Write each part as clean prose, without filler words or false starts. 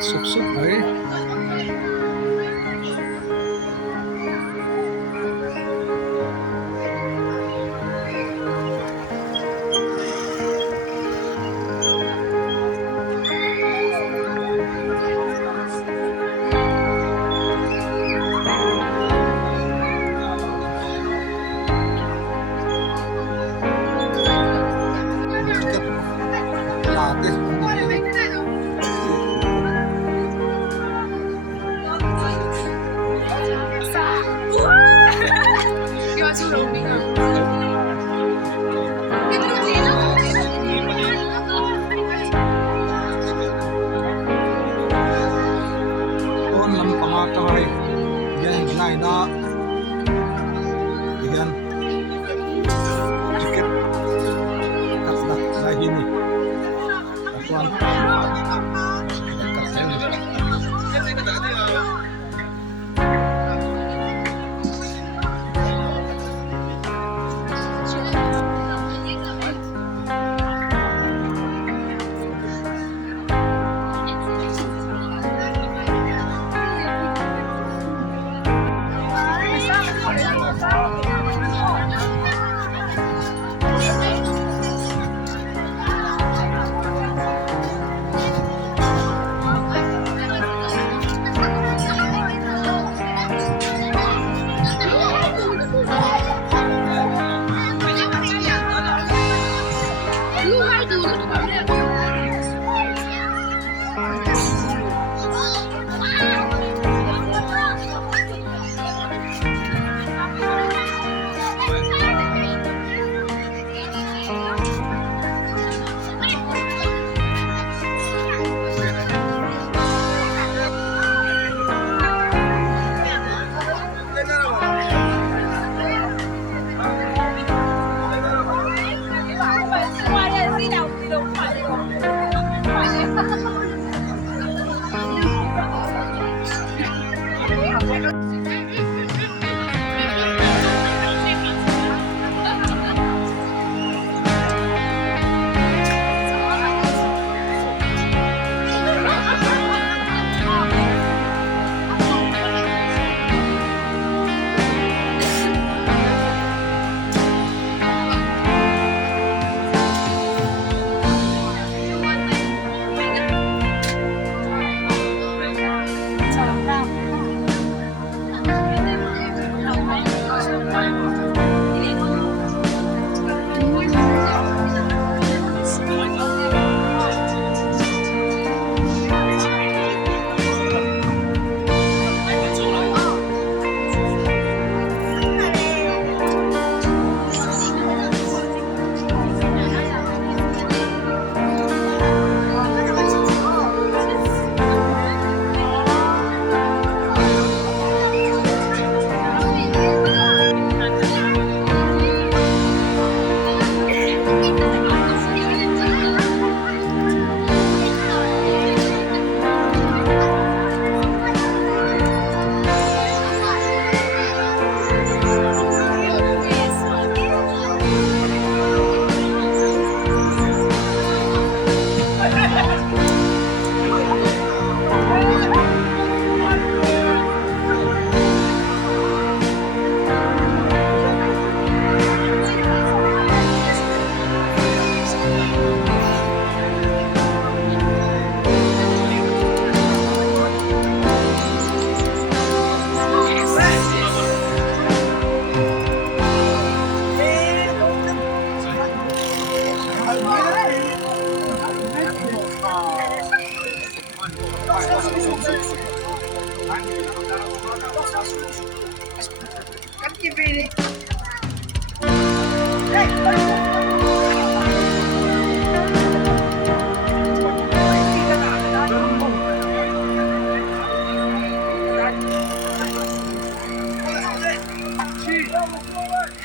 Sup-sup eh.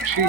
She.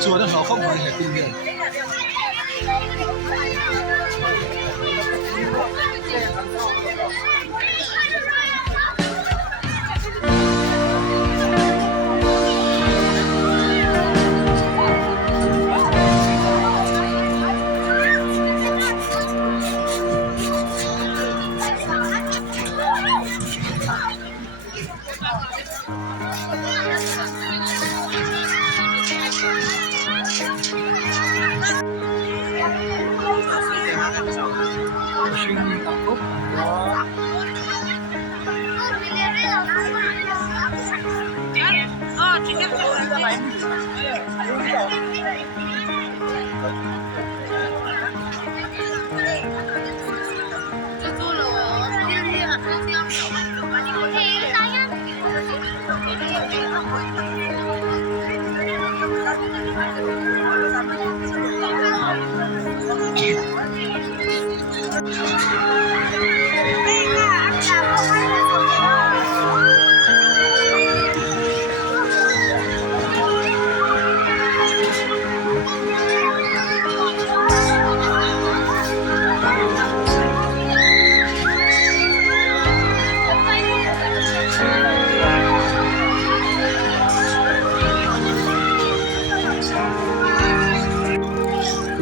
做的好，好看一下，对不对？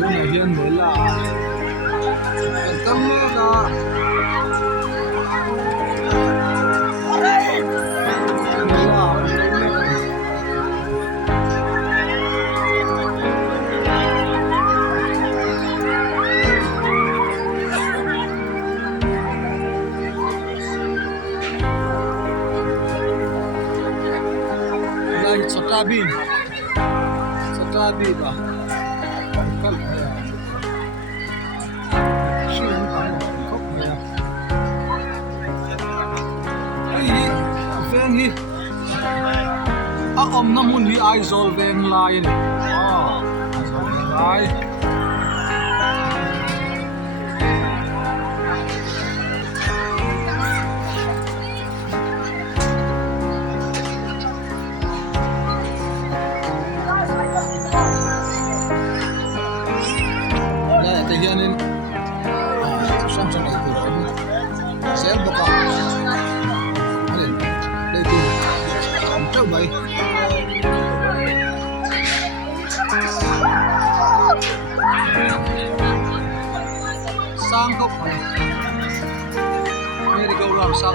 Cái này hiên mới là tâm cả mới là đây sotabi ba kal ya shin kok ya ai veng hi a om na mun hi ai zol veng lai ni zol veng lai hianin sang sang này từ sẽ bọc đây từ trâu bay sang không đây câu làm sang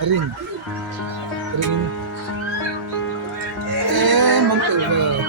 ring ring mang tự về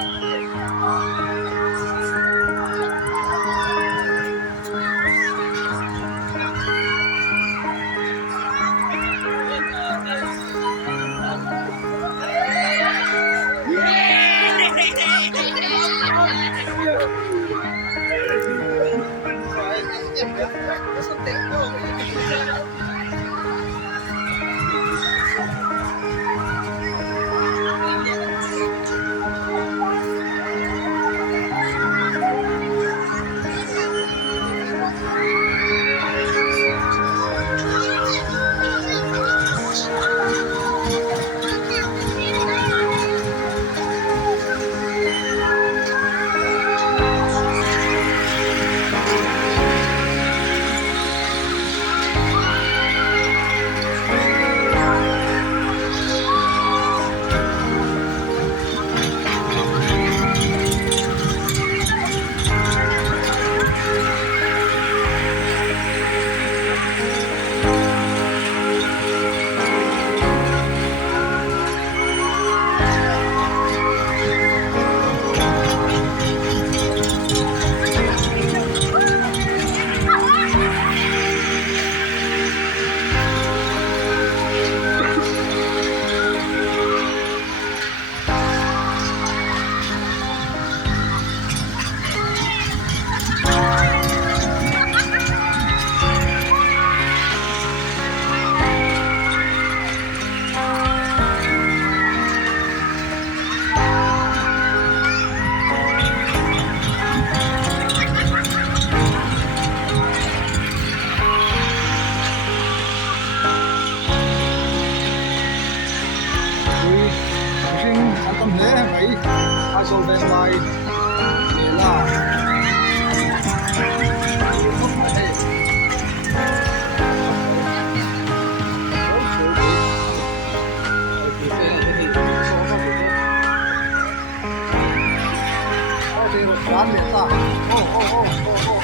ăn miệng ta ô ô ô ô ô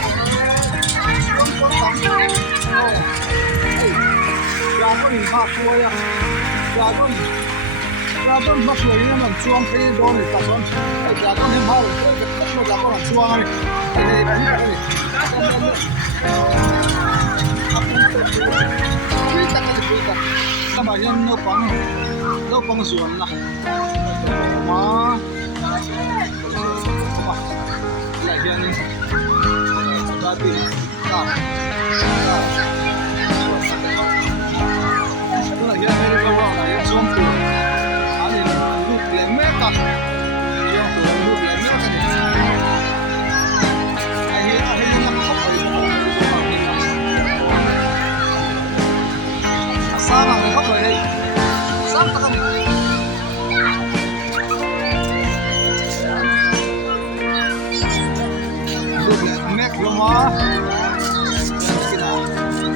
con tắm ô ê ra con đi phát xuôi à ra con phát xuôi nhưng mà chuông thấy đó này ta con ra con thêm bao rồi nó ra con làm chuông này đây đây các bạn nhân nấu bằng ruộng là mà lại hiện lên ba tỷ cả tức là hiện lên cái vào là zoom từ anh ấy lúc lên mét cả zoom từ lúc lên mét cái này anh ấy làm không phải sao mà không phải đây sao ta không rumah kita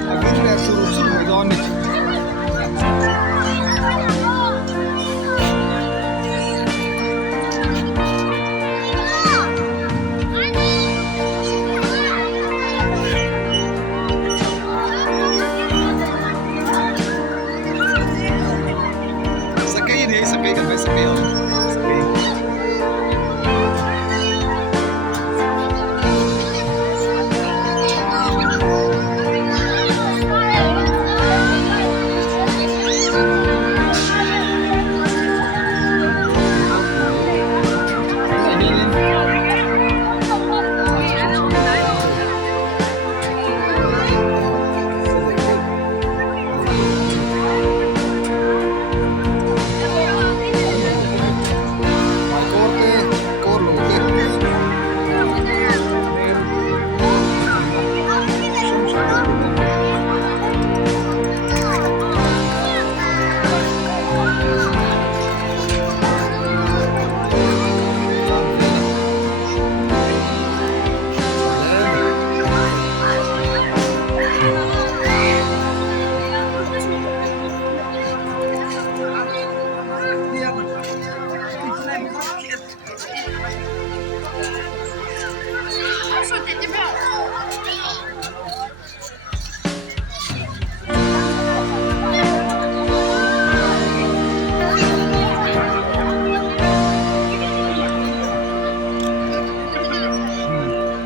akan lihat suruh-suruh itu nih sakay kan sakay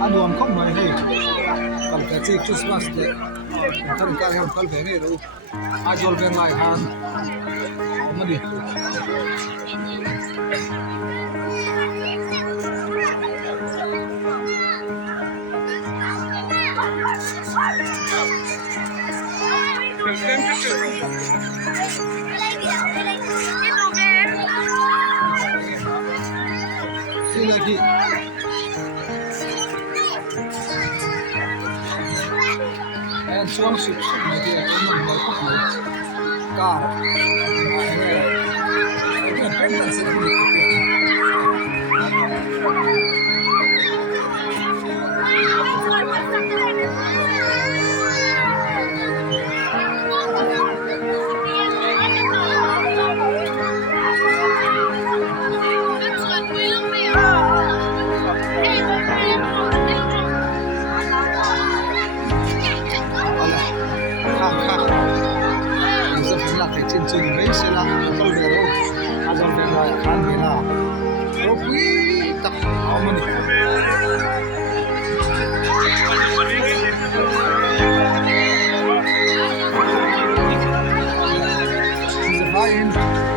Anuam không mày hay cầm cái chiếc Christmas đấy thằng cái hàng phân phế này đâu ai rồi về ngoài hàng mất đi xin lagi and chuang sụp sụp này thì cái mình mới khóc này cả cái bên này sẽ bị trên trình mấy xe lăn không về đâu à dòng về rồi ăn thế nào có quý tập họ mình She's a